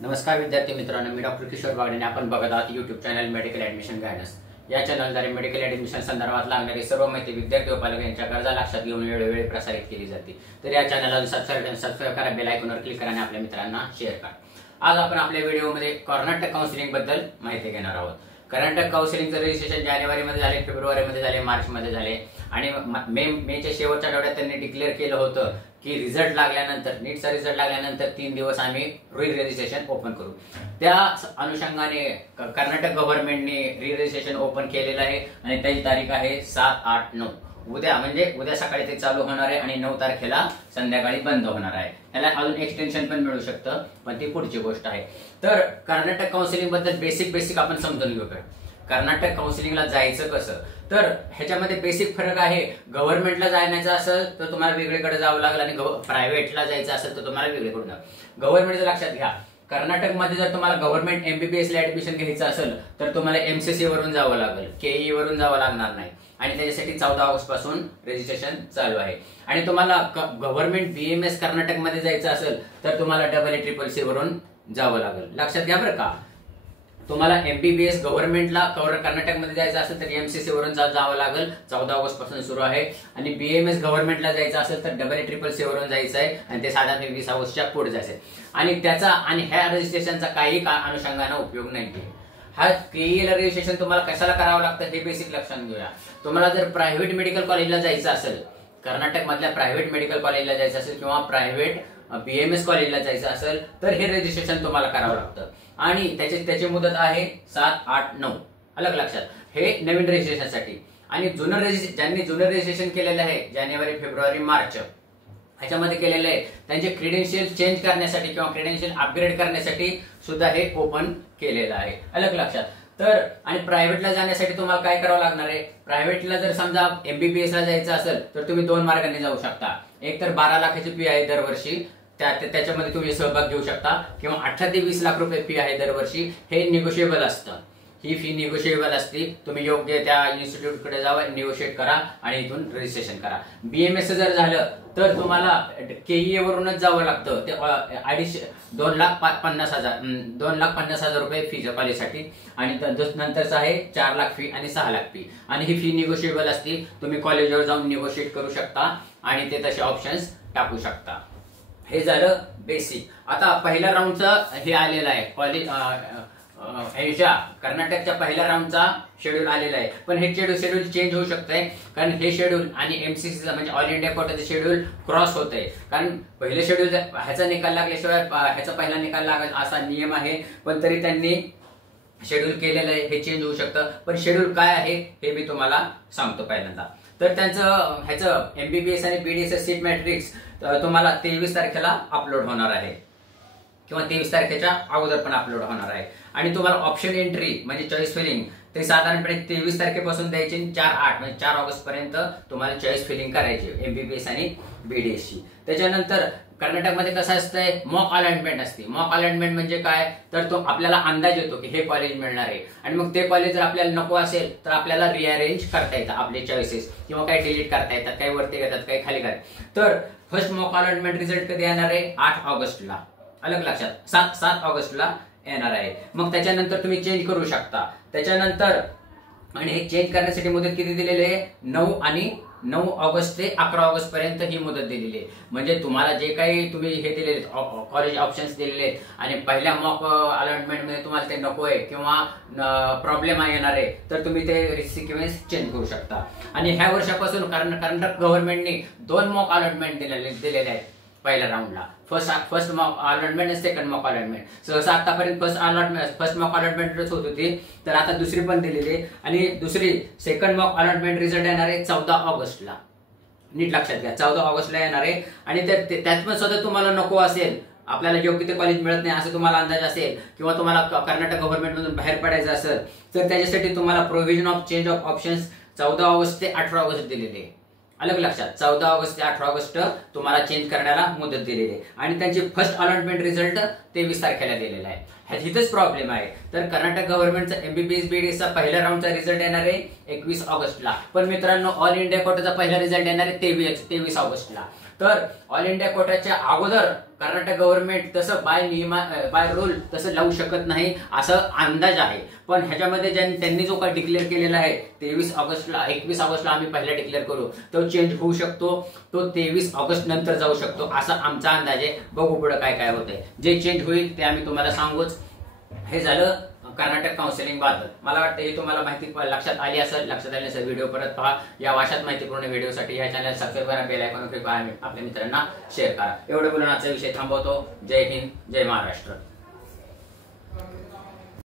नमस्कार विद्यार्थी मित्रांनो, मी डॉक्टर किशोर बागडे. आपण बघत आहात YouTube channel medical admission guidance. या चॅनलद्वारे मेडिकल ऍडमिशन संदर्भात लागणारी सर्व माहिती विद्यार्थी व पालक यांच्या गरजा लक्षात घेऊन वेळोवेळी प्रसारित केली जाते. तर या चॅनलला सबस्क्राईब करा, बेल आयकॉनवर क्लिक करा आणि आपल्या मित्रांना शेअर करा. आज आपण आपल्या व्हिडिओमध्ये कर्नाटक काउन्सिलिंग बद्दल माहिती घेणार आहोत. कर्नाटक काउन्सिलिंगचं रजिस्ट्रेशन जानेवारीमध्ये झाले, फेब्रुवारीमध्ये झाले, मार्चमध्ये झाले आणि मेच्या शेवटच्या आठवड्यात त्यांनी डिक्लेअर केलं होतं की रिझल्ट लागल्यानंतर, नीटचा रिझल्ट लागल्यानंतर 3 दिवस आम्ही री रजिस्ट्रेशन ओपन करू. त्या अनुषंगाने कर्नाटक गव्हर्नमेंटने री रजिस्ट्रेशन ओपन केलेलं आहे आणि त्याची तारीख आहे 7, 8, 9. उद्या म्हणजे उद्या सकाळी ते चालू होणार आहे आणि 9 तारखेला संध्याकाळी बंद होणार आहे. त्याला अजून एक्सटेन्शन पण मिळू शकतं, पण ती पुढची गोष्ट आहे. तर कर्नाटक काउन्सिलिंग बद्दल बेसिक आपण समजून घेऊया. कर्नाटक काउन्सिलिंगला जायचं कसं, तर ह्याच्यामध्ये बेसिक फरक आहे. गव्हर्नमेंटला जायचं असेल तर तुम्हाला वेगळीकडे जावं लागेल आणि प्रायव्हेटला जायचं असेल तर तुम्हाला वेगळीकडे जावं. गव्हर्नमेंटचं लक्षात घ्या, कर्नाटकमध्ये जर तुम्हाला गव्हर्नमेंट एमबीबीएस ला ऍडमिशन घ्यायचं असेल तर तुम्हाला एमसीसी वरून जावं लागेल, केई वरून जावं लागणार नाही. आणि त्याच्यासाठी 14 ऑगस्ट पासून रजिस्ट्रेशन चालू आहे. आणि तुम्हाला गव्हर्नमेंट बीएमएस कर्नाटकमध्ये जायचं असेल तर तुम्हाला EEEC वरून जावं लागेल. लक्षात घ्या बरं का, तुम्हाला एमबीबीएस गव्हर्नमेंटला कर्नाटकमध्ये जायचं असेल तर एमसीसी वरून जावं लागेल. 14 ऑगस्ट पासून सुरू आहे. आणि बीएमएस गव्हर्नमेंटला जायचं असेल तर EEEC वरून जायचं आहे आणि ते साधारण 20 ऑगस्टच्या पुढे जायचं. आणि ह्या रजिस्ट्रेशनचा काही अनुषंगाने उपयोग नाहीये. हा केईला रजिस्ट्रेशन तुम्हाला कशाला करावं लागतं हे बेसिक लक्षात घेऊया. तुम्हाला जर प्रायव्हेट मेडिकल कॉलेजला जायचं असेल, कर्नाटक मधल्या प्रायव्हेट मेडिकल कॉलेजला जायचं असेल किंवा प्रायव्हेट बीएमएस कॉलेजला जायचं असेल तर हे रजिस्ट्रेशन तुम्हाला करावं लागतं. आणि त्याची मुदत आहे 7, 8, 9. अलग लक्षात, हे नवीन रजिस्ट्रेशनसाठी. आणि ज्यांनी जुनं रजिस्ट्रेशन केलेलं आहे जानेवारी, फेब्रुवारी, मार्च ह्याच्यामध्ये केलेलं आहे, त्यांचे क्रेडेन्शियल चेंज करण्यासाठी किंवा क्रेडेन्शियल अपग्रेड करण्यासाठी सुद्धा हे ओपन केलेलं आहे. अलग लक्षात. तर आणि प्रायव्हेटला जाण्यासाठी तुम्हाला काय करावं लागणार आहे. प्रायव्हेटला जर समजा एमबीबीएस ला जायचं असेल तर तुम्ही 2 मार्गाने जाऊ शकता. एक तर 12 लाखाची फी आहे दरवर्षी, त्याच्यामध्ये तुम्ही सहभाग घेऊ शकता, किंवा 18 ते 20 लाख रुपये फी आहे दरवर्षी. हे निगोशिएबल असतं, ही फी निगोशिएबल असते. तुम्ही योग्य त्या इन्स्टिट्यूटकडे जावा, निगोशिएट करा आणि इथून रजिस्ट्रेशन करा. बीएमएस जर झालं तर तुम्हाला केईए वरूनच जावं लागतं. ते 2,50,000 रुपये फी कॉलेजसाठी. आणि नंतरच आहे 4 लाख फी आणि 6 लाख फी. आणि ही फी निगोशिएबल असते. तुम्ही कॉलेजवर जाऊन निगोशिएट करू शकता आणि ते तसे ऑप्शन्स टाकू शकता. हे झालं बेसिक. आता पहिल्या राऊंडचं हे आलेलं आहे, कॉलेज कर्नाटकच्या पहिल्या राऊंडचा शेड्यूल आलेला आहे. पण हे शेड्यूल चेंज होऊ शकतंय, कारण हे शेड्यूल आणि एमसीसीचा म्हणजे ऑल इंडिया कोटाचं शेड्यूल क्रॉस होत आहे. कारण पहिले शेड्यूल ह्याचा निकाल लागल्याशिवाय ह्याचा पहिला निकाल लागेल असा नियम आहे. पण तरी त्यांनी शेड्यूल केलेलं आहे, हे चेंज होऊ शकतं. पण शेड्यूल काय आहे हे मी तुम्हाला सांगतो पहिल्यांदा. तर त्यांचं ह्याचं एमबीबीएस आणि बीडीएस सीट मॅट्रिक्स तुम्हाला 23 तारखेला अपलोड होणार आहे किंवा 23 तारखेच्या अगोदर पण अपलोड होणार आहे. आणि तुम्हाला ऑप्शन एंट्री म्हणजे चॉईस फिलिंग ते साधारणपणे 23 तारखेपासून द्यायची, 4/8 म्हणजे 4 ऑगस्ट पर्यंत तुम्हाला चॉईस फिलिंग करायची एमबीबीएस आणि बीडीएसची. त्याच्यानंतर कर्नाटकमध्ये कसं असतंय, मॉक अलॉटमेंट असते. मॉक अलॉटमेंट म्हणजे काय, तर तो आपल्याला अंदाज येतो की हे कॉलेज मिळणार आहे. आणि मग ते कॉलेज जर आपल्याला नको असेल तर आपल्याला रिअरेंज करता येतं आपले चॉईसेस, किंवा काही डिलीट करता येतात, काही वरती घेतात, काही खाली करतात. तर फर्स्ट मॉक अलॉटमेंट रिझल्ट कधी येणार आहे, 8 ऑगस्टला. अलग लक्षात, 7 ऑगस्टला येणार आहे. मग त्याच्यानंतर तुम्ही चेंज करू शकता. त्याच्यानंतर आणि हे चेंज करण्यासाठी मुदत किती दिलेली आहे, 9 ऑगस्ट ते 11 ऑगस्ट पर्यंत ही मुदत दिलेली आहे. म्हणजे तुम्हाला जे काही तुम्ही हे दिलेले कॉलेज ऑप्शन्स दिलेले आहेत आणि पहिल्या मॉक अलॉटमेंट मध्ये तुम्हाला ते नको आहे किंवा प्रॉब्लेम येणार आहे तर तुम्ही ते सिक्वेन्स चेंज करू शकता. आणि ह्या वर्षापासून कर्नाटक गव्हर्नमेंटने 2 मॉक अलॉटमेंट दिलेले आहेत पहिल्या राऊंडला. फर्स्ट मॉक अलॉटमेंट आणि सेकंड मॉक अलॉटमेंट. सहसा आतापर्यंत फर्स्ट मॉक अलॉटमेंटच होत होती, तर आता दुसरी पण दिलेली. आणि दुसरी सेकंड मॉक अलॉटमेंट रिझल्ट येणार आहे 14 ऑगस्टला. नीट लक्षात घ्या, 14 ऑगस्टला येणार आहे. आणि त्यात पण स्वतः तुम्हाला नको असेल, आपल्याला योग्य ते कॉलेज मिळत नाही असं तुम्हाला अंदाज असेल, किंवा तुम्हाला कर्नाटक गव्हर्नमेंटमधून बाहेर पडायचं असेल तर त्याच्यासाठी तुम्हाला provision of change of options 14 August ते 18 ऑगस्ट दिलेले आहे. अलग लक्षात, 14 ऑगस्ट ते 18 ऑगस्ट तुम्हाला चेंज करण्याला मुदत दिलेली आहे. आणि त्यांची फर्स्ट अलॉटमेंट रिझल्ट 23 तारखेला दिलेला आहे. ह्यातच प्रॉब्लेम आहे. तर कर्नाटक गव्हर्नमेंटचा एमबीबीएस बीडीएसचा पहिल्या राऊंडचा रिझल्ट येणार आहे 21 ऑगस्टला. पण मित्रांनो, ऑल इंडिया कोटाचा पहिला रिझल्ट येणार आहे 23 ऑगस्टला. तर ऑल इंडिया कोट्याच्या अगोदर कर्नाटक गव्हर्नमेंट तसं बाय रूल तसं लावू शकत नाही असं अंदाज आहे। पण ह्याच्यामध्ये त्यांनी जो काय डिक्लेअर केलेला आहे 21 ऑगस्टला आम्ही पहिला डिक्लेअर करू, तो चेंज होऊ शकतो, तो 23 ऑगस्ट नंतर जाऊ शकतो असा आमचा अंदाज आहे। बघू पुढे काय काय होतंय, जे चेंज होईल ते आम्ही तुम्हाला सांगूच। हे झालं कर्नाटक काउन्सिलिंग बद्दल। मला वाटतं हे तुम्हाला माहिती लक्षात आली असेल। लक्षात आली नसेल व्हिडिओ परत पहा। या अशाच माहितीपूर्ण व्हिडिओसाठी या चॅनल सबस्क्राईब करा, बेल आयकॉन क्लिक करा, आपल्या मित्रांना शेअर करा। एवढं बोलून आजचा विषय थांबवतो। जय हिंद, जय महाराष्ट्र।